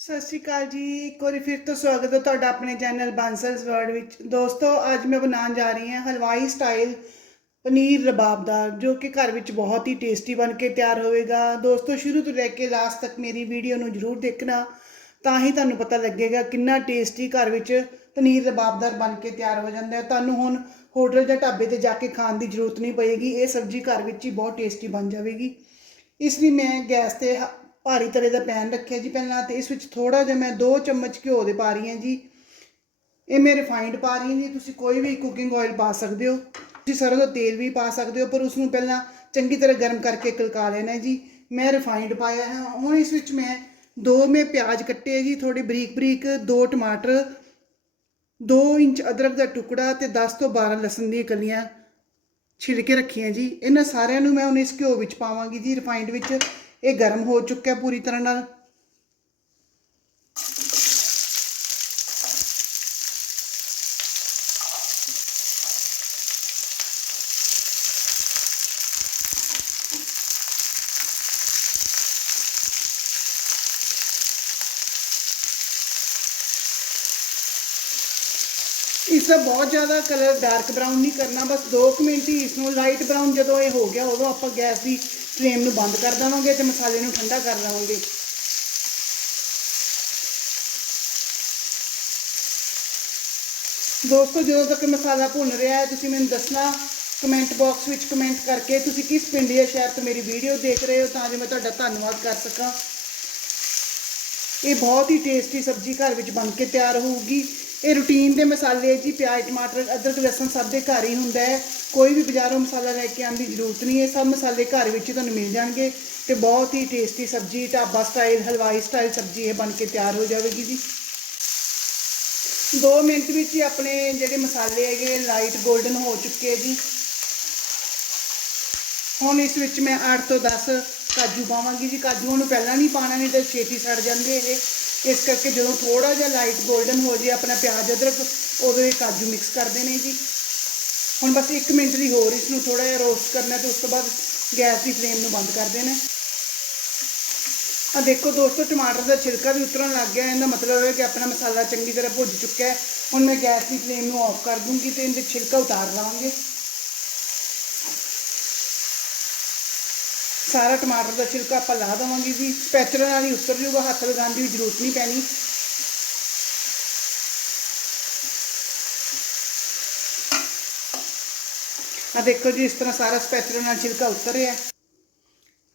ਸਤਿ ਸ਼੍ਰੀ ਅਕਾਲ ਜੀ। ਇੱਕ ਵਾਰੀ ਫਿਰ ਤੋਂ ਸਵਾਗਤ ਹੈ ਤੁਹਾਡਾ ਆਪਣੇ ਚੈਨਲ ਬਾਂਸਲਸ ਵਰਡ ਵਿੱਚ। ਦੋਸਤੋ, ਅੱਜ ਮੈਂ ਬਣਾਉਣ ਜਾ ਰਹੀ ਹਾਂ ਹਲਵਾਈ ਸਟਾਈਲ ਪਨੀਰ ਰਬਾਬਦਾਰ ਜੋ ਕਿ ਘਰ ਵਿੱਚ ਬਹੁਤ ਹੀ ਟੇਸਟੀ ਬਣ ਕੇ ਤਿਆਰ ਹੋਵੇਗਾ। ਦੋਸਤੋ, ਸ਼ੁਰੂ ਤੋਂ ਲੈ ਕੇ ਲਾਸਟ ਤੱਕ ਮੇਰੀ ਵੀਡੀਓ ਨੂੰ ਜ਼ਰੂਰ ਦੇਖਣਾ, ਤਾਂ ਹੀ ਤੁਹਾਨੂੰ ਪਤਾ ਲੱਗੇਗਾ ਕਿੰਨਾ ਟੇਸਟੀ ਘਰ ਵਿੱਚ ਪਨੀਰ ਰਬਾਬਦਾਰ ਬਣ ਕੇ ਤਿਆਰ ਹੋ ਜਾਂਦਾ ਹੈ। ਤੁਹਾਨੂੰ ਹੁਣ ਹੋਟਲ ਜਾਂ ਢਾਬੇ ਤੇ ਜਾ ਕੇ ਖਾਣ ਦੀ ਜ਼ਰੂਰਤ ਨਹੀਂ ਪਏਗੀ, ਇਹ ਸਬਜ਼ੀ ਘਰ ਵਿੱਚ ਹੀ ਬਹੁਤ ਟੇਸਟੀ ਬਣ ਜਾਵੇਗੀ। ਇਸ ਲਈ ਮੈਂ ਗੈਸ ਤੇ ਹ- ਭਾਰੀ ਤਲੇ ਦਾ ਪੈਨ ਰੱਖਿਆ ਜੀ ਪਹਿਲਾਂ ਤੇ ਇਸ ਵਿੱਚ ਥੋੜਾ ਜਿਹਾ ਮੈਂ 2 ਚਮਚ ਘਿਓ ਦੇ ਪਾ ਰਹੀ ਹਾਂ ਜੀ। ਇਹ ਮੈਂ ਰਿਫਾਈਨਡ ਪਾ ਰਹੀ ਹਾਂ ਜੀ। ਤੁਸੀਂ ਕੋਈ ਵੀ ਕੁਕਿੰਗ ਆਇਲ ਪਾ ਸਕਦੇ ਹੋ। ਤੁਸੀਂ ਸਰੋਂ ਦਾ ਤੇਲ ਵੀ ਪਾ ਸਕਦੇ ਹੋ, ਪਰ ਉਸ ਨੂੰ ਪਹਿਲਾਂ ਚੰਗੀ ਤਰ੍ਹਾਂ ਗਰਮ ਕਰਕੇ ਕਲਕਾ ਲੈਣਾ ਜੀ। ਮੈਂ ਰਿਫਾਈਨਡ ਪਾਇਆ ਹੈ। ਹੁਣ ਇਸ ਵਿੱਚ ਮੈਂ ਦੋ ਮੈਂ ਪਿਆਜ਼ ਕੱਟੇ ਜੀ। ਥੋੜੇ ਬਰੀਕ ਬਰੀਕ ਦੋ ਟਮਾਟਰ 2 ਇੰਚ ਅਦਰਕ ਦਾ ਟੁਕੜਾ ਤੇ 10 ਤੋਂ 12 ਲਸਣ ਦੀਆਂ ਕਲੀਆਂ ਛਿਲ ਕੇ ਰੱਖੀਆਂ ਜੀ। ਇਹਨਾਂ ਸਾਰਿਆਂ ਨੂੰ ਮੈਂ ਹੁਣ ਇਸ ਘਿਓ ਵਿੱਚ ਪਾਵਾਂਗੀ ਜੀ ਰਿਫਾਈਨਡ ਵਿੱਚ। ਇਹ ਗਰਮ ਹੋ ਚੁੱਕਾ ਹੈ ਪੂਰੀ ਤਰ੍ਹਾਂ ਨਾਲ ਇਸ ਦਾ ਬਹੁਤ ਜ਼ਿਆਦਾ ਕਲਰ ਡਾਰਕ ਬਰਾਊਨ ਨਹੀਂ ਕਰਨਾ ਬਸ 2 ਮਿੰਟ ਹੀ ਇਸ ਨੂੰ ਲਾਈਟ ਬਰਾਊਨ ਜਦੋਂ ਇਹ ਹੋ ਗਿਆ ਉਦੋਂ ਆਪਾਂ ਗੈਸ ਦੀ ਫਲੇਮ ਨੂੰ ਬੰਦ ਕਰ ਦੇਵਾਂਗੇ ਤੇ ਮਸਾਲੇ ਨੂੰ ਠੰਡਾ ਕਰ ਲਵਾਂਗੇ ਦੋਸਤੋ, ਜਦੋਂ ਤੱਕ ਮਸਾਲਾ ਭੁੰਨ ਰਿਹਾ ਹੈ, ਤੁਸੀਂ ਮੈਨੂੰ ਦੱਸਣਾ ਕਮੈਂਟ ਬਾਕਸ ਵਿੱਚ ਕਮੈਂਟ ਕਰਕੇ ਤੁਸੀਂ ਕਿਸ ਪਿੰਡ ਜਾਂ ਸ਼ਹਿਰ ਤੋਂ ਮੇਰੀ ਵੀਡੀਓ ਦੇਖ ਰਹੇ ਹੋ ਤਾਂ ਜੋ ਮੈਂ ਤੁਹਾਡਾ ਧੰਨਵਾਦ ਕਰ ਸਕਾਂ। ਇਹ ਬਹੁਤ ਹੀ ਟੇਸਟੀ ਸਬਜ਼ੀ ਘਰ ਵਿੱਚ ਬਣ ਕੇ ਤਿਆਰ ਹੋਊਗੀ। ਇਹ ਰੂਟੀਨ ਦੇ ਮਸਾਲੇ ਜੀ, ਪਿਆਜ਼, ਟਮਾਟਰ, ਅਦਰਕ, ਲਸਣ ਸਭ ਦੇ ਘਰ ਹੀ ਹੁੰਦਾ ਹੈ। ਕੋਈ ਵੀ ਬਾਜ਼ਾਰੋਂ ਮਸਾਲਾ ਲੈ ਕੇ ਆਉਣ ਦੀ ਜ਼ਰੂਰਤ ਨਹੀਂ ਹੈ। ਸਭ ਮਸਾਲੇ ਘਰ ਵਿੱਚ ਹੀ ਤੁਹਾਨੂੰ ਮਿਲ ਜਾਣਗੇ ਤੇ ਬਹੁਤ ਹੀ ਟੇਸਟੀ ਸਬਜ਼ੀ, ਢਾਬਾ ਸਟਾਈਲ ਹਲਵਾਈ ਸਟਾਈਲ ਸਬਜ਼ੀ ਇਹ ਬਣ ਕੇ ਤਿਆਰ ਹੋ ਜਾਵੇਗੀ ਜੀ। 2 ਮਿੰਟ ਵਿੱਚ ਹੀ ਆਪਣੇ ਜਿਹੜੇ ਮਸਾਲੇ ਹੈਗੇ ਲਾਈਟ 골ਡਨ ਹੋ ਚੁੱਕੇ ਜੀ। ਹੁਣ ਇਸ ਵਿੱਚ ਮੈਂ 8 ਤੋਂ 10 ਕਾਜੂ ਪਾਵਾਂਗੀ ਜੀ। ਕਾਜੂਆਂ ਨੂੰ ਪਹਿਲਾਂ ਨਹੀਂ ਪਾਣਾ ਨਹੀਂ ਤਾਂ ਛੇਤੀ ਸੜ ਜਾਂਦੇ ਇਹ। ਇਸ ਕਰਕੇ ਜਦੋਂ ਥੋੜਾ ਜਿਹਾ ਲਾਈਟ 골ਡਨ ਹੋ ਜੇ, ਆਪਣਾ ਪਿਆਜ਼, ਅਦਰਕ ਉਦੋਂ ਇਹ ਕਾਜੂ ਮਿਕਸ ਕਰਦੇ ਨੇ ਜੀ। ਹੁਣ ਬਸ 1 ਮਿੰਟ ਲਈ ਹੋਰ ਇਸ ਨੂੰ ਥੋੜਾ ਜਿਹਾ ਰੋਸਟ ਕਰਨਾ ਤੇ ਉਸ ਤੋਂ ਬਾਅਦ ਗੈਸ ਦੀ ਫਲੇਮ ਨੂੰ ਬੰਦ ਕਰ ਦੇਣਾ। ਆ ਦੇਖੋ ਦੋਸਤੋ, ਟਮਾਟਰ ਦਾ ਛਿਲਕਾ ਵੀ ਉਤਰਨ ਲੱਗ ਗਿਆ। ਇਹਦਾ ਮਤਲਬ ਹੈ ਕਿ ਆਪਣਾ ਮਸਾਲਾ ਚੰਗੀ ਤਰ੍ਹਾਂ ਭੁੱਜ ਚੁੱਕਾ ਹੈ। ਹੁਣ ਮੈਂ ਗੈਸ ਦੀ ਫਲੇਮ ਨੂੰ ਆਫ ਕਰ ਦੂੰਗੀ ਤੇ ਇਹਦੇ ਛਿਲਕਾ ਉਤਾਰ ਲਵਾਂਗੇ। ਸਾਰਾ ਟਮਾਟਰ ਦਾ ਛਿਲਕਾ ਆਪਾਂ ਲਾ ਦੇਵਾਂਗੇ ਜੀ। ਸਪੈਚੂਲਾ ਨਾਲ ਹੀ ਉਤਰ ਜਾਊਗਾ ਹੱਥ ਲਗਾਉਣ ਦੀ ਵੀ ਜ਼ਰੂਰਤ ਨਹੀਂ ਪੈਣੀ। ਆ ਦੇਖੋ ਜੀ, ਇਸ ਤਰ੍ਹਾਂ ਸਾਰਾ ਸਪੈਚੂਲਾ ਨਾਲ ਛਿਲਕਾ ਉਤਰ ਰਿਹਾ।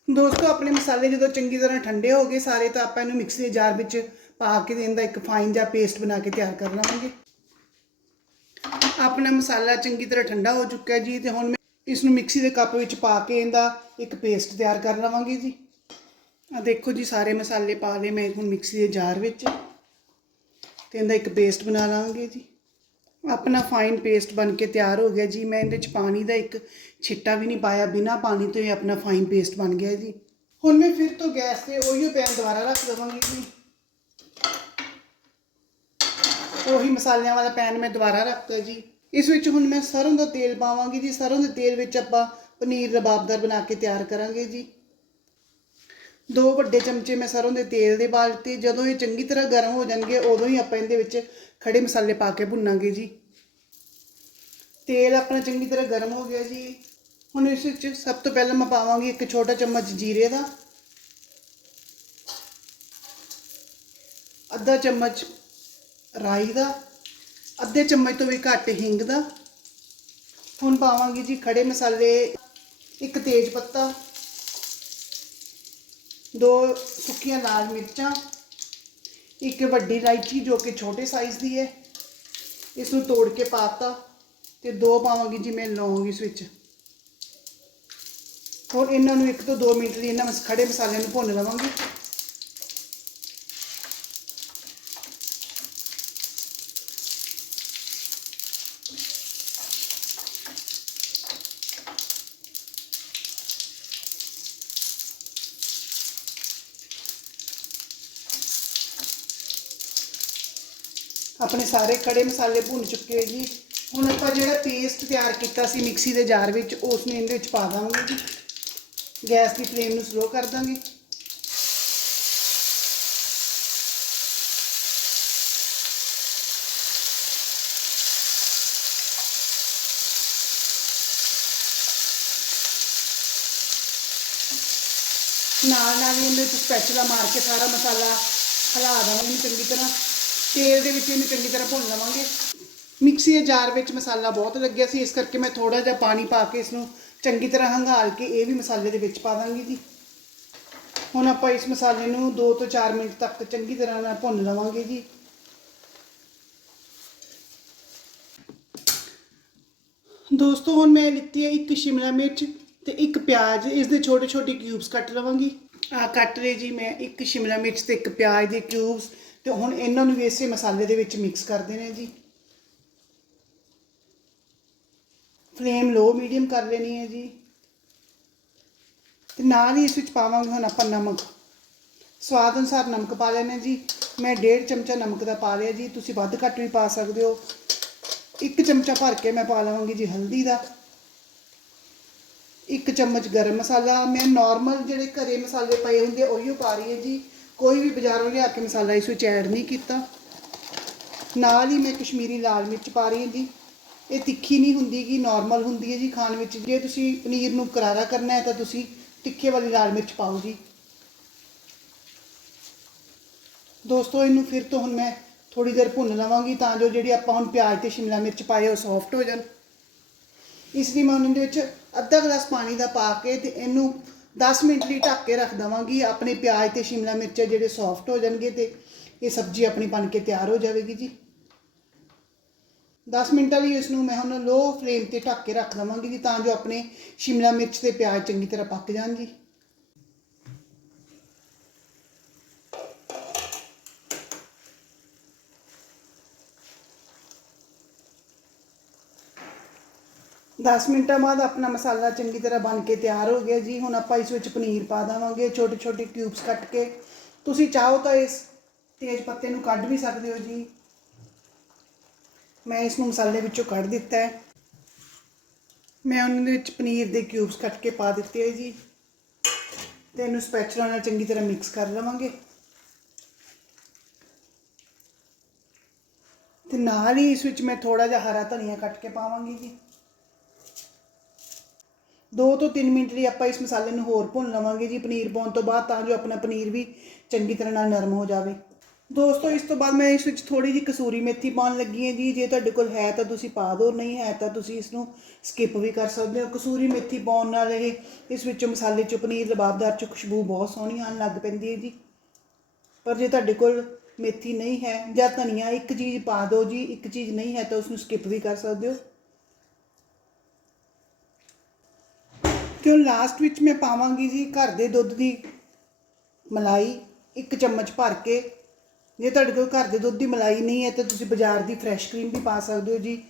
ਦੋਸਤੋ, ਆਪਣੇ ਮਸਾਲੇ ਜਦੋਂ ਚੰਗੀ ਤਰ੍ਹਾਂ ਠੰਡੇ ਹੋ ਗਏ, ਸਾਰੇ ਤਾਂ ਆਪਾਂ ਇਹਨੂੰ ਮਿਕਸੀ ਦੇ ਜਾਰ ਵਿੱਚ ਪਾ ਕੇ ਇਹਦਾ ਇੱਕ ਫਾਈਨ ਜਿਹਾ ਪੇਸਟ ਬਣਾ ਕੇ ਤਿਆਰ ਕਰ ਲਵਾਂਗੇ। ਆਪਣਾ ਮਸਾਲਾ ਚੰਗੀ ਤਰ੍ਹਾਂ ਠੰਡਾ ਹੋ ਚੁੱਕਾ ਜੀ ਤੇ ਹੁਣ ਮੈਂ ਇਸ ਨੂੰ ਮਿਕਸੀ ਦੇ ਕੱਪ ਵਿੱਚ ਪਾ ਕੇ ਇਹਦਾ ਇੱਕ ਪੇਸਟ ਤਿਆਰ ਕਰ ਲਵਾਂਗੇ ਜੀ। ਆ ਦੇਖੋ ਜੀ, ਸਾਰੇ ਮਸਾਲੇ ਪਾ ਲਏ ਮੈਂ ਹੁਣ ਮਿਕਸੀ ਦੇ ਜਾਰ ਵਿੱਚ। ਤੇ ਇਹਦਾ ਇੱਕ ਪੇਸਟ ਬਣਾ ਲਾਂਗੇ ਜੀ। ਆਪਣਾ ਫਾਈਨ ਪੇਸਟ ਬਣ ਕੇ ਤਿਆਰ ਹੋ ਗਿਆ ਜੀ। ਮੈਂ ਇਹਦੇ ਚ ਪਾਣੀ ਦਾ ਇੱਕ ਛਿੱਟਾ ਵੀ ਨਹੀਂ ਪਾਇਆ। ਬਿਨਾ ਪਾਣੀ ਤੋਂ ਹੀ ਆਪਣਾ ਫਾਈਨ ਪੇਸਟ ਬਣ ਗਿਆ ਜੀ। ਹੁਣ ਮੈਂ ਫਿਰ ਤੋਂ ਗੈਸ ਤੇ ਉਹੀ ਪੈਨ ਦੁਬਾਰਾ ਰੱਖ ਦੇਵਾਂਗੀ ਜੀ। ਉਹੀ ਮਸਾਲਿਆਂ ਵਾਲਾ ਪੈਨ ਮੈਂ ਦੁਬਾਰਾ ਰੱਖਤਾ ਜੀ। ਇਸ ਵਿੱਚ ਹੁਣ ਮੈਂ ਸਰੋਂ ਦਾ ਤੇਲ ਪਾਵਾਂਗੀ ਜੀ। ਸਰੋਂ ਦੇ ਤੇਲ ਵਿੱਚ ਆਪਾਂ ਪਨੀਰ ਰਬਾਬਦਾਰ ਬਣਾ ਕੇ ਤਿਆਰ ਕਰਾਂਗੇ ਜੀ। ਦੋ ਵੱਡੇ ਚਮਚੇ ਮੈਂ ਸਰੋਂ ਦੇ ਤੇਲ ਦੇ ਪਾ ਦਿੱਤੇ ਜਦੋਂ ਇਹ ਚੰਗੀ ਤਰ੍ਹਾਂ ਗਰਮ ਹੋ ਜਾਣਗੇ, ਉਦੋਂ ਹੀ ਆਪਾਂ ਇਹਦੇ ਵਿੱਚ ਖੜੇ ਮਸਾਲੇ ਪਾ ਕੇ ਭੁੰਨਾਂਗੇ ਜੀ। ਤੇਲ ਆਪਣਾ ਚੰਗੀ ਤਰ੍ਹਾਂ ਗਰਮ ਹੋ ਗਿਆ ਜੀ। ਹੁਣ ਇਸ ਵਿੱਚ ਸਭ ਤੋਂ ਪਹਿਲਾਂ ਮੈਂ ਪਾਵਾਂਗੀ ਇੱਕ ਛੋਟਾ ਚਮਚ ਜੀਰੇ ਦਾ। ਅੱਧਾ ਚਮਚ ਰਾਈ ਦਾ। ਅੱਧੇ ਚਮਚ ਤੋਂ ਵੀ ਘੱਟ ਹਿੰਗ ਦਾ। ਹੁਣ ਪਾਵਾਂਗੀ ਜੀ ਖੜੇ ਮਸਾਲੇ, ਇੱਕ ਤੇਜ ਪੱਤਾ, ਦੋ ਸੁੱਕੀਆਂ ਲਾਲ ਮਿਰਚਾਂ, ਇੱਕ ਵੱਡੀ ਇਲਾਇਚੀ ਜੋ ਕਿ ਛੋਟੇ ਸਾਈਜ਼ ਦੀ ਹੈ। ਇਸ ਨੂੰ ਤੋੜ ਕੇ ਪਾਤਾ ਤੇ ਦੋ ਪਾਵਾਂਗੀ ਜੀ ਮੈਂ ਲੌਂਗ ਇਸ ਵਿੱਚ। ਹੁਣ ਇਹਨਾਂ ਨੂੰ 1 ਤੋਂ 2 ਮਿੰਟ ਲਈ ਇਹਨਾਂ ਮਸ, ਖੜੇ ਮਸਾਲਿਆਂ ਨੂੰ ਭੁੰਨ ਲਵਾਂਗੀ। ਆਪਣੇ ਸਾਰੇ ਕੜੇ ਮਸਾਲੇ ਭੁੰਨ ਚੁੱਕੇ ਹੈ ਜੀ। ਹੁਣ ਆਪਾਂ ਜਿਹੜਾ ਪੇਸਟ ਤਿਆਰ ਕੀਤਾ ਸੀ ਮਿਕਸੀ ਦੇ ਜਾਰ ਵਿੱਚ ਉਸ ਨੂੰ ਇਹਦੇ ਵਿੱਚ ਪਾ ਦਾਂਗੇ ਜੀ। ਗੈਸ ਦੀ ਫਲੇਮ ਨੂੰ ਸਲੋ ਕਰ ਦਾਂਗੇ। ਨਾਲ ਨਾਲ ਹੀ ਇਹਦੇ ਵਿੱਚ ਸਪੈਚੂਲਾ ਮਾਰ ਕੇ ਸਾਰਾ ਮਸਾਲਾ ਹਿਲਾ ਦਾਂਗੇ ਚੰਗੀ ਤਰ੍ਹਾਂ। ਤੇਲ ਦੇ ਵਿੱਚ ਇਹਨੂੰ ਚੰਗੀ ਤਰ੍ਹਾਂ ਭੁੰਨ ਲਵਾਂਗੇ। ਮਿਕਸੀ ਦੇ ਜਾਰ ਵਿੱਚ ਮਸਾਲਾ ਬਹੁਤ ਲੱਗਿਆ ਸੀ, ਇਸ ਕਰਕੇ ਮੈਂ ਥੋੜਾ ਜਿਹਾ ਪਾਣੀ ਪਾ ਕੇ ਇਸ ਨੂੰ ਚੰਗੀ ਤਰ੍ਹਾਂ ਹੰਘਾਲ ਕੇ ਇਹ ਵੀ ਮਸਾਲੇ ਦੇ ਵਿੱਚ ਪਾ ਦਾਂਗੀ ਜੀ। ਹੁਣ ਆਪਾਂ ਇਸ ਮਸਾਲੇ ਨੂੰ 2 ਤੋਂ 4 ਮਿੰਟ ਤੱਕ ਚੰਗੀ ਤਰ੍ਹਾਂ ਨਾਲ ਭੁੰਨ ਲਵਾਂਗੇ ਜੀ। ਦੋਸਤੋ, ਹੁਣ ਮੈਂ ਲਿੱਤੀ ਹੈ ਇੱਕ ਸ਼ਿਮਲਾ ਮਿਰਚ ਤੇ ਇੱਕ ਪਿਆਜ਼। ਇਸ ਦੇ ਛੋਟੇ ਛੋਟੇ ਕਿਊਬਸ ਕੱਟ ਲਵਾਂਗੀ। ਆ ਕੱਟ ਰਹੇ ਜੀ ਮੈਂ ਇੱਕ ਸ਼ਿਮਲਾ ਮਿਰਚ ਤੇ ਇੱਕ ਪਿਆਜ਼ ਦੇ ਕਿਊਬਸ ਤੇ ਹੁਣ ਇਹਨਾਂ ਨੂੰ ਵੀ ਇਸੇ ਮਸਾਲੇ ਦੇ ਵਿੱਚ ਮਿਕਸ ਕਰ ਦੇਣਾ ਜੀ। ਫਲੇਮ ਲੋ ਮੀਡੀਅਮ ਕਰ ਲੈਣੀ ਹੈ ਜੀ। ਤੇ ਨਾਲ ਹੀ ਇਸ ਵਿੱਚ ਪਾਵਾਂਗੇ ਹੁਣ ਆਪਾਂ ਨਮਕ। ਸਵਾਦ ਅਨੁਸਾਰ ਨਮਕ ਪਾ ਲੈਣਾ ਜੀ। ਮੈਂ ਡੇਢ ਚਮਚਾ ਨਮਕ ਦਾ ਪਾ ਲਿਆ ਜੀ। ਤੁਸੀਂ ਵੱਧ ਘੱਟ ਵੀ ਪਾ ਸਕਦੇ ਹੋ। ਇੱਕ ਚਮਚਾ ਭਰ ਕੇ ਮੈਂ ਪਾ ਲਵਾਂਗੀ ਜੀ ਹਲਦੀ ਦਾ। ਇੱਕ ਚਮਚ ਗਰਮ ਮਸਾਲਾ। ਮੈਂ ਨਾਰਮਲ ਜਿਹੜੇ ਘਰੇ ਮਸਾਲੇ ਪਏ ਹੁੰਦੇ ਆ ਉਹੀਓ ਪਾ ਰਹੀ ਹਾਂ ਜੀ। ਕੋਈ ਵੀ ਬਾਜ਼ਾਰੋਂ ਲਿਆ ਕੇ ਮਸਾਲਾ ਇਸ ਵਿੱਚ ਐਡ ਨਹੀਂ ਕੀਤਾ। ਨਾਲ ਹੀ ਮੈਂ ਕਸ਼ਮੀਰੀ ਲਾਲ ਮਿਰਚ ਪਾ ਰਹੀ ਹਾਂ ਜੀ। ਇਹ ਤਿੱਖੀ ਨਹੀਂ ਹੁੰਦੀ ਗੀ ਨਾਰਮਲ ਹੁੰਦੀ ਹੈ ਜੀ ਖਾਣ ਵਿੱਚ। ਜੇ ਤੁਸੀਂ ਪਨੀਰ ਨੂੰ ਕਰਾਰਾ ਕਰਨਾ ਹੈ ਤਾਂ ਤੁਸੀਂ ਤਿੱਖੇ ਵਾਲੀ ਲਾਲ ਮਿਰਚ ਪਾਓ ਜੀ। ਦੋਸਤੋ, ਇਹਨੂੰ ਫਿਰ ਤੋਂ ਹੁਣ ਮੈਂ ਥੋੜੀ ਦੇਰ ਭੁੰਨ ਲਵਾਂਗੀ ਤਾਂ ਜੋ ਜਿਹੜੀ ਆਪਾਂ ਹੁਣ ਪਿਆਜ਼ ਤੇ ਸ਼ਿਮਲਾ ਮਿਰਚ ਪਾਏ ਉਹ ਸੌਫਟ ਹੋ ਜਾਣ। ਇਸ ਲਈ ਮੈਂ ਉਹਨਾਂ ਦੇ ਵਿੱਚ ਅੱਧਾ ਗਲਾਸ ਪਾਣੀ ਦਾ ਪਾ ਕੇ ਤੇ ਇਹਨੂੰ 10 ਮਿੰਟ ਲਈ ਢੱਕ ਕੇ ਰੱਖ ਦਵਾਂਗੀ, ਆਪਣੇ ਪਿਆਜ਼ ਤੇ ਸ਼ਿਮਲਾ ਮਿਰਚ ਜਿਹੜੇ ਸੌਫਟ ਹੋ ਜਾਣਗੇ ਤੇ ਇਹ ਸਬਜ਼ੀ ਆਪਣੀ ਬਣ ਕੇ ਤਿਆਰ ਹੋ ਜਾਵੇਗੀ ਜੀ। 10 ਮਿੰਟਾਂ ਲਈ ਇਸ ਨੂੰ ਮੈਂ ਹੁਣ ਲੋ ਫਲੇਮ ਤੇ ਢੱਕ ਕੇ ਰੱਖ ਦਵਾਂਗੀ ਜੀ, ਤਾਂ ਜੋ ਆਪਣੇ ਸ਼ਿਮਲਾ ਮਿਰਚ ਤੇ ਪਿਆਜ਼ ਚੰਗੀ ਤਰ੍ਹਾਂ ਪੱਕ ਜਾਣ ਜੀ। ਦਸ ਮਿੰਟਾਂ ਬਾਅਦ ਆਪਣਾ ਮਸਾਲਾ ਚੰਗੀ ਤਰ੍ਹਾਂ ਬਣ ਕੇ ਤਿਆਰ ਹੋ ਗਿਆ ਜੀ। ਹੁਣ ਆਪਾਂ ਇਸ ਵਿੱਚ ਪਨੀਰ ਪਾ ਦੇਵਾਂਗੇ ਛੋਟੇ ਛੋਟੇ ਕਿਊਬਸ ਕੱਟ ਕੇ। ਤੁਸੀਂ ਚਾਹੋ ਤਾਂ ਇਸ ਤੇਜ ਪੱਤੇ ਨੂੰ ਕੱਢ ਵੀ ਸਕਦੇ ਹੋ ਜੀ। ਮੈਂ ਇਸ ਨੂੰ ਮਸਾਲੇ ਵਿੱਚੋਂ ਕੱਢ ਦਿੱਤਾ ਹੈ। ਮੈਂ ਉਹਨਾਂ ਦੇ ਵਿੱਚ ਪਨੀਰ ਦੇ ਕਿਊਬਸ ਕੱਟ ਕੇ ਪਾ ਦਿੱਤੇ ਹੈ ਜੀ। ਤੇ ਇਹਨੂੰ ਸਪੈਚੂਲਾ ਨਾਲ ਚੰਗੀ ਤਰ੍ਹਾਂ ਮਿਕਸ ਕਰ ਲਵਾਂਗੇ। ਤੇ ਨਾਲ ਹੀ ਇਸ ਵਿੱਚ ਮੈਂ ਥੋੜਾ ਜਿਹਾ ਹਰਾ ਧਨੀਆ ਕੱਟ ਕੇ ਪਾਵਾਂਗੀ ਜੀ। 2 ਤੋਂ 3 ਮਿੰਟ ਲਈ ਆਪਾਂ ਇਸ ਮਸਾਲੇ ਨੂੰ ਹੋਰ ਭੁੰਨ ਲਵਾਂਗੇ ਜੀ ਪਨੀਰ ਪਾਉਣ ਤੋਂ ਬਾਅਦ, ਤਾਂ ਜੋ ਆਪਣਾ ਪਨੀਰ ਵੀ ਚੰਗੀ ਤਰ੍ਹਾਂ ਨਾਲ ਨਰਮ ਹੋ ਜਾਵੇ। ਦੋਸਤੋ, ਇਸ ਤੋਂ ਬਾਅਦ ਮੈਂ ਇਸ ਵਿੱਚ ਥੋੜੀ ਜਿਹੀ ਕਸੂਰੀ ਮੇਥੀ ਪਾਉਣ ਲੱਗੀ ਹਾਂ ਜੀ। ਜੇ ਤੁਹਾਡੇ ਕੋਲ ਹੈ ਤਾਂ ਤੁਸੀਂ ਪਾ ਦਿਓ, ਨਹੀਂ ਹੈ ਤਾਂ ਤੁਸੀਂ ਇਸ ਨੂੰ ਸਕਿਪ ਵੀ ਕਰ ਸਕਦੇ ਹੋ। ਕਸੂਰੀ ਮੇਥੀ ਪਾਉਣ ਨਾਲ ਇਹ, ਇਸ ਵਿੱਚ ਮਸਾਲੇ ਚੋਂ ਪਨੀਰ ਲਬਾਬਦਾਰ ਚ ਖੁਸ਼ਬੂ ਬਹੁਤ ਸੋਹਣੀ ਆਉਣ ਲੱਗ ਪੈਂਦੀ ਹੈ ਜੀ। ਪਰ ਜੇ ਤੁਹਾਡੇ ਕੋਲ ਮੇਥੀ ਨਹੀਂ ਹੈ ਜਾਂ ਧਨੀਆ ਇੱਕ ਚੀਜ਼ ਪਾ ਦਿਓ ਜੀ, ਇੱਕ ਚੀਜ਼ ਨਹੀਂ ਹੈ ਤਾਂ ਉਸ ਨੂੰ ਸਕਿਪ ਵੀ ਕਰ ਸਕਦੇ ਹੋ। ਤੇ ਹੁਣ ਲਾਸਟ ਵਿੱਚ ਮੈਂ ਪਾਵਾਂਗੀ ਜੀ ਘਰ ਦੇ ਦੁੱਧ ਦੀ ਮਲਾਈ ਇੱਕ ਚਮਚ ਭਰ ਕੇ। ਜੇ ਤੁਹਾਡੇ ਕੋਲ ਘਰ ਦੇ ਦੁੱਧ ਦੀ ਮਲਾਈ ਨਹੀਂ ਹੈ, ਤਾਂ ਤੁਸੀਂ ਬਾਜ਼ਾਰ ਦੀ ਫਰੈਸ਼ ਕਰੀਮ ਵੀ ਪਾ ਸਕਦੇ ਹੋ ਜੀ।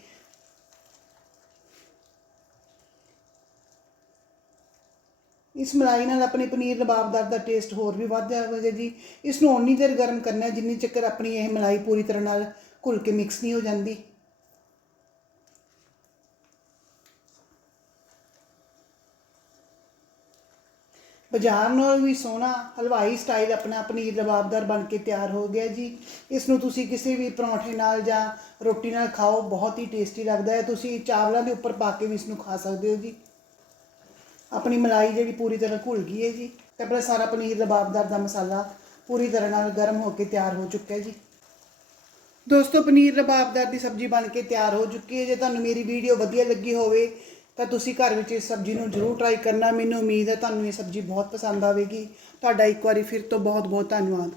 ਇਸ ਮਲਾਈ ਨਾਲ ਆਪਣੇ ਪਨੀਰ ਲਬਾਬਦਾਰ ਦਾ ਟੇਸਟ ਹੋਰ ਵੀ ਵੱਧ ਜਾਵੇਗਾ ਜੀ। ਇਸ ਨੂੰ ਓਨੀ ਦੇਰ ਗਰਮ ਕਰਨਾ ਜਿੰਨੀ ਚੱਕਰ ਆਪਣੀ ਇਹ ਮਲਾਈ ਪੂਰੀ ਤਰ੍ਹਾਂ ਨਾਲ ਘੁਲ ਕੇ ਮਿਕਸ ਨਹੀਂ ਹੋ ਜਾਂਦੀ। ਬਾਜ਼ਾਰ ਨਾਲੋਂ ਵੀ ਸੋਹਣਾ, ਹਲਵਾਈ ਸਟਾਈਲ ਆਪਣਾ ਪਨੀਰ ਲਬਾਬਦਾਰ ਬਣ ਕੇ ਤਿਆਰ ਹੋ ਗਿਆ ਜੀ। ਇਸ ਨੂੰ ਤੁਸੀਂ ਕਿਸੇ ਵੀ ਪਰੌਂਠੇ ਨਾਲ ਜਾਂ ਰੋਟੀ ਨਾਲ ਖਾਓ, ਬਹੁਤ ਹੀ ਟੇਸਟੀ ਲੱਗਦਾ ਹੈ। ਤੁਸੀਂ ਚਾਵਲਾਂ ਦੇ ਉੱਪਰ ਪਾ ਕੇ ਵੀ ਇਸ ਨੂੰ ਖਾ ਸਕਦੇ ਹੋ ਜੀ। ਆਪਣੀ ਮਲਾਈ ਜਿਹੜੀ ਪੂਰੀ ਤਰ੍ਹਾਂ ਘੁਲ ਗਈ ਹੈ ਜੀ। ਤੇ ਆਪਣਾ ਸਾਰਾ ਪਨੀਰ ਲਬਾਬਦਾਰ ਦਾ ਮਸਾਲਾ ਪੂਰੀ ਤਰ੍ਹਾਂ ਨਾਲ ਗਰਮ ਹੋ ਕੇ ਤਿਆਰ ਹੋ ਚੁੱਕਾ ਹੈ ਜੀ। ਦੋਸਤੋ, ਪਨੀਰ ਰਬਾਬਦਾਰ ਦੀ ਸਬਜ਼ੀ ਬਣ ਕੇ ਤਿਆਰ ਹੋ ਚੁੱਕੀ ਹੈ। ਜੇ ਤੁਹਾਨੂੰ ਮੇਰੀ ਵੀਡੀਓ ਵਧੀਆ ਲੱਗੀ ਹੋਵੇ ਤਾਂ ਤੁਸੀਂ ਘਰ ਵਿੱਚ ਇਸ ਸਬਜ਼ੀ ਨੂੰ ਜ਼ਰੂਰ ਟਰਾਈ ਕਰਨਾ। ਮੈਨੂੰ ਉਮੀਦ ਹੈ ਤੁਹਾਨੂੰ ਇਹ ਸਬਜ਼ੀ ਬਹੁਤ ਪਸੰਦ ਆਵੇਗੀ। ਤੁਹਾਡਾ ਇੱਕ ਵਾਰੀ ਫਿਰ ਤੋਂ ਬਹੁਤ ਬਹੁਤ ਧੰਨਵਾਦ।